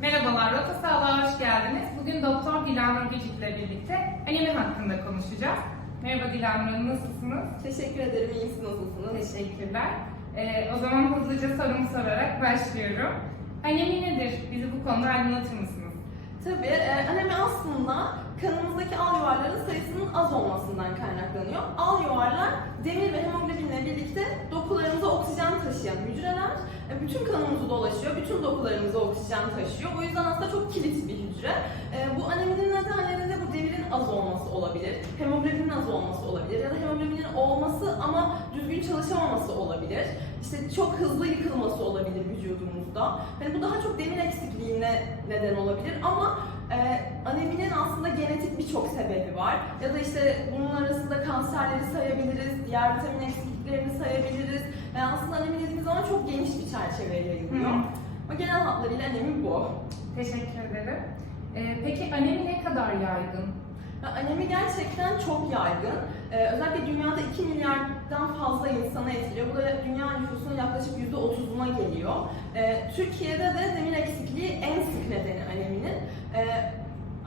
Merhabalar, Rota Sağlığa hoş geldiniz. Bugün Doktor Dilanur Gecik ile birlikte anemi hakkında konuşacağız. Merhaba Dilanur Hanım, nasılsınız? Teşekkür ederim. İyi misiniz? Nasılsınız? Teşekkürler. Ee, o zaman hızlıca sorumu sorarak başlıyorum. Anemi nedir? Bizi bu konuda aydınlatır mısınız? Tabii. E, anemi aslında kanımızdaki al yuvarların sayısının az olmasından kaynaklanıyor. Al yuvarlar demir ve hemoglobinle birlikte dokularımıza oksijen taşıyan hücreler. E, bütün kanımızı dolaşıyor, bütün dokularımıza oksijen taşıyor. O yüzden aslında çok kilit bir hücre. E, bu aneminin nedenlerinde bu demirin az olması olabilir, hemoglobinin az olması olabilir ya da hemoglobinin olması ama düzgün çalışamaması olabilir. İşte çok hızlı yıkılması olabilir vücudumuzda. Hani bu daha çok demir eksikliğine neden olabilir ama e, aneminin aslında genetik birçok sebebi var. Ya da işte bunun arasında kanserleri sayabiliriz, diğer vitamin eksikliklerini sayabiliriz. Yani aslında anemi dediğimiz zaman çok geniş bir çerçeveye yayılıyor. Hı. Ama genel hatlarıyla anemi bu. Teşekkür ederim. Ee, peki anemi ne kadar yaygın? Ya, Anemi gerçekten çok yaygın. Ee, özellikle dünyada 2 milyardan fazla insanı etkiliyor. Bu da dünya nüfusunun yaklaşık %30'una geliyor. Ee, Türkiye'de de demir eksikliği en sık nedeni aneminin. Ee,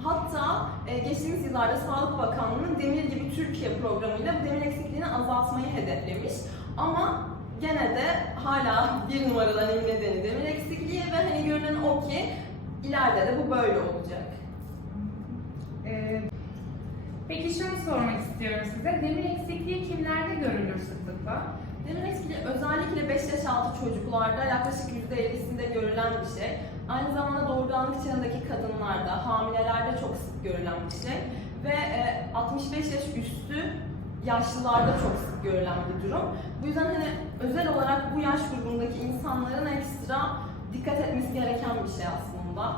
hatta e, geçtiğimiz yıllarda Sağlık Bakanlığı'nın Demir gibi Türkiye programıyla bu demir eksikliğini azaltmayı hedeflemiş. Ama gene de hala bir numaralı anemi nedeni demir eksikliği ve hani görünen o ki ileride de bu böyle olacak. Ee, peki şunu sormak istiyorum size. Demir eksikliği kimlerde görülür sıklıkla? Demir eksikliği özellikle 5 yaş altı çocuklarda yaklaşık %50'sinde görülen bir şey. Aynı zamanda doğurganlık çağındaki kadınlarda, hamilelerde çok sık görülen bir şey. Ve e, 65 yaş üstü yaşlılarda çok sık görülen bir durum. Bu yüzden hani özel olarak bu yaş grubundaki insanların ekstra dikkat etmesi gereken bir şey aslında.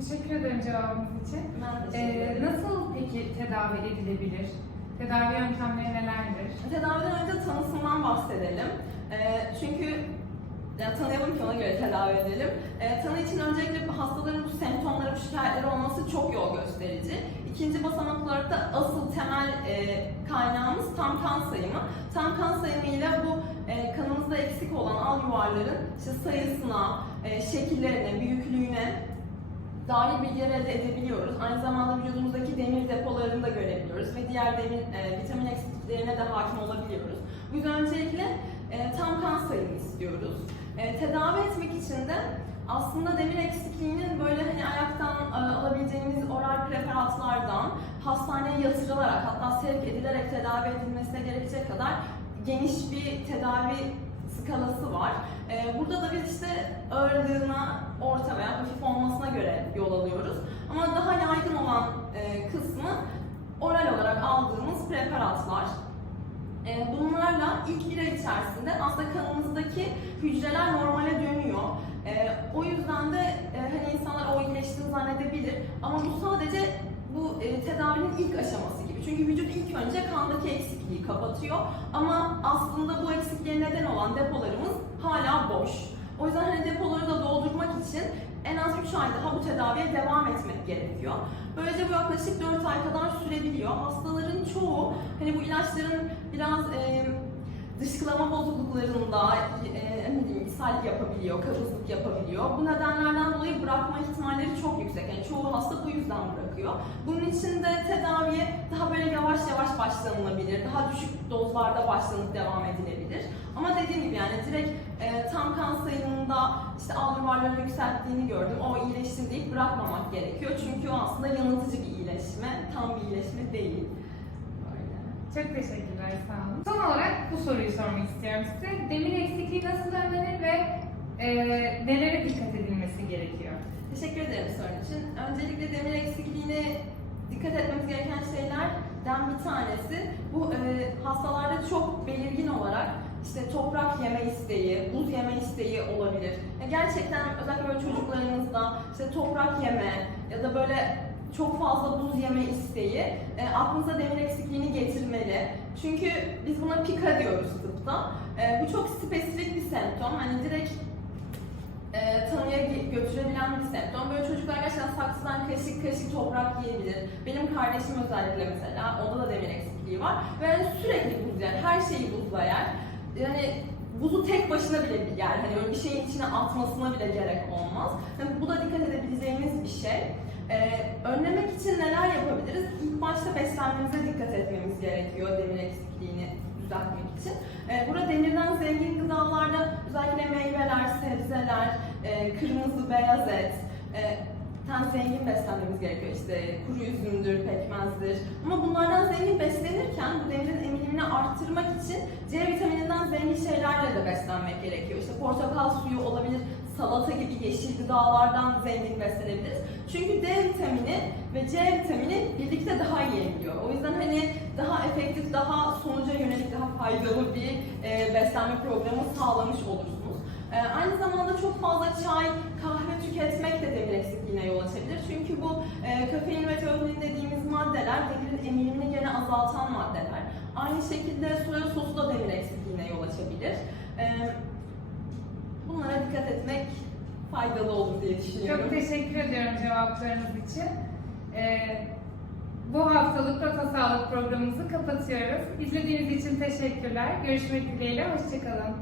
Teşekkür ederim cevabınız için. Ben teşekkür Ee, ederim. nasıl peki tedavi edilebilir? Tedavi yöntemleri nelerdir? Tedaviden önce tanısından bahsedelim. Ee, çünkü yani tanıyalım ki ona göre tedavi edelim. Ee, tanı için öncelikle hastaların bu semptomları, bu şikayetleri olması çok yol gösterici. İkinci basamak olarak da asıl temel e, kaynağımız tam kan sayımı. Tam kan sayımıyla bu e, kanımızda eksik olan al yuvarların işte sayısına, e, şekillerine, büyüklüğüne dair bilgiler elde edebiliyoruz. Aynı zamanda vücudumuzdaki demir depolarını da görebiliyoruz ve diğer demir e, vitamin eksikliklerine de hakim olabiliyoruz. Bu yüzden öncelikle e, tam kan sayımı istiyoruz. E, tedavi etmek için de aslında demir eksikliğinin böyle hani ayaktan e, alabileceğimiz oral preparatlardan hastaneye yatırılarak hatta sevk edilerek tedavi edilmesine gerekecek kadar geniş bir tedavi skalası var. Ee, burada da biz işte ağırlığına, orta veya hafif olmasına göre yol alıyoruz. Ama daha yaygın olan e, kısmı oral olarak aldığımız preparatlar. E, bunlarla ilk bir ay içerisinde aslında kanımızdaki hücreler normale dönüyor. E, o yüzden de e, hani insanlar o iyileştiğini zannedebilir. Ama bu sadece bu e, tedavinin ilk aşaması gibi. Çünkü vücut ilk önce kandaki eksikliği kapatıyor. Ama aslında bu eksikliğe neden olan depolarımız hala boş. O yüzden hani depoları da doldurmak için en az 3 ay daha bu tedaviye devam etmek gerekiyor. Böylece bu yaklaşık 4 ay kadar sürebiliyor. Hastaların çoğu hani bu ilaçların biraz e, dışkılama bozukluklarında e, ishal yapabiliyor, kabızlık yapabiliyor. Bu nedenlerden dolayı bırakma ihtimalleri çok yüksek. Yani çoğu hasta bu yüzden bırakıyor. Bunun için de tedaviye daha böyle yavaş yavaş başlanılabilir, daha düşük dozlarda başlanıp devam edilebilir. Ama dediğim gibi yani direkt e, tam kan sayımında işte yuvarların yükselttiğini gördüm. O iyileşti deyip bırakmamak gerekiyor. Çünkü o aslında yanıltıcı bir iyileşme, tam bir iyileşme değil. Çok teşekkürler, sağ olun. Son olarak bu soruyu sormak istiyorum size. Demir eksikliği nasıl önlenir ve e, nelere dikkat edilmesi gerekiyor? Teşekkür ederim sorun için. Öncelikle demir eksikliğine dikkat etmemiz gereken şeylerden bir tanesi bu e, hastalarda çok belirgin olarak işte toprak yeme isteği, buz yeme isteği olabilir. Ya gerçekten özellikle böyle çocuklarınızda işte toprak yeme ya da böyle çok fazla buz yeme isteği e, aklınıza demir eksikliğini getirmeli. Çünkü biz buna pika diyoruz tıpta. E, bu çok spesifik bir semptom. Hani direkt e, tanıya götürebilen bir semptom. Böyle çocuklar gerçekten saksıdan kaşık kaşık toprak yiyebilir. Benim kardeşim özellikle mesela, onda da demir eksikliği var. Ve yani sürekli buz yer, her şeyi buzla yer. Yani buzu tek başına bile bir yer. Hani öyle bir şeyin içine atmasına bile gerek olmaz. Yani bu da dikkat edebileceğimiz bir şey. İçin neler yapabiliriz? İlk başta beslenmemize dikkat etmemiz gerekiyor demir eksikliğini düzeltmek için. Ee, burada demirden zengin gıdalarda özellikle meyveler, sebzeler, e, kırmızı, beyaz et, e, ten zengin beslenmemiz gerekiyor. İşte kuru üzümdür, pekmezdir. Ama bunlardan zengin beslenirken bu demirin emilimini arttırmak için C vitamininden zengin şeylerle de beslenmek gerekiyor. İşte portakal suyu olabilir, salata gibi yeşil gıdalardan zengin beslenebiliriz. Çünkü D vitamini ve C vitamini birlikte daha iyi emiliyor. O yüzden hani daha efektif, daha sonuca yönelik, daha faydalı bir e, beslenme programı sağlamış olursunuz. E, aynı zamanda çok fazla çay, kahve tüketmek de demir eksikliğine yol açabilir. Çünkü bu e, kafein ve teonin dediğimiz maddeler demirin emilimini gene azaltan maddeler. Aynı şekilde soya sosu da demir eksikliğine yol açabilir. E, bunlara dikkat etmek faydalı olur diye düşünüyorum. Çok teşekkür ediyorum cevaplarınız için. Ee, bu haftalık Rota Sağlık programımızı kapatıyoruz. İzlediğiniz için teşekkürler. Görüşmek dileğiyle, hoşçakalın.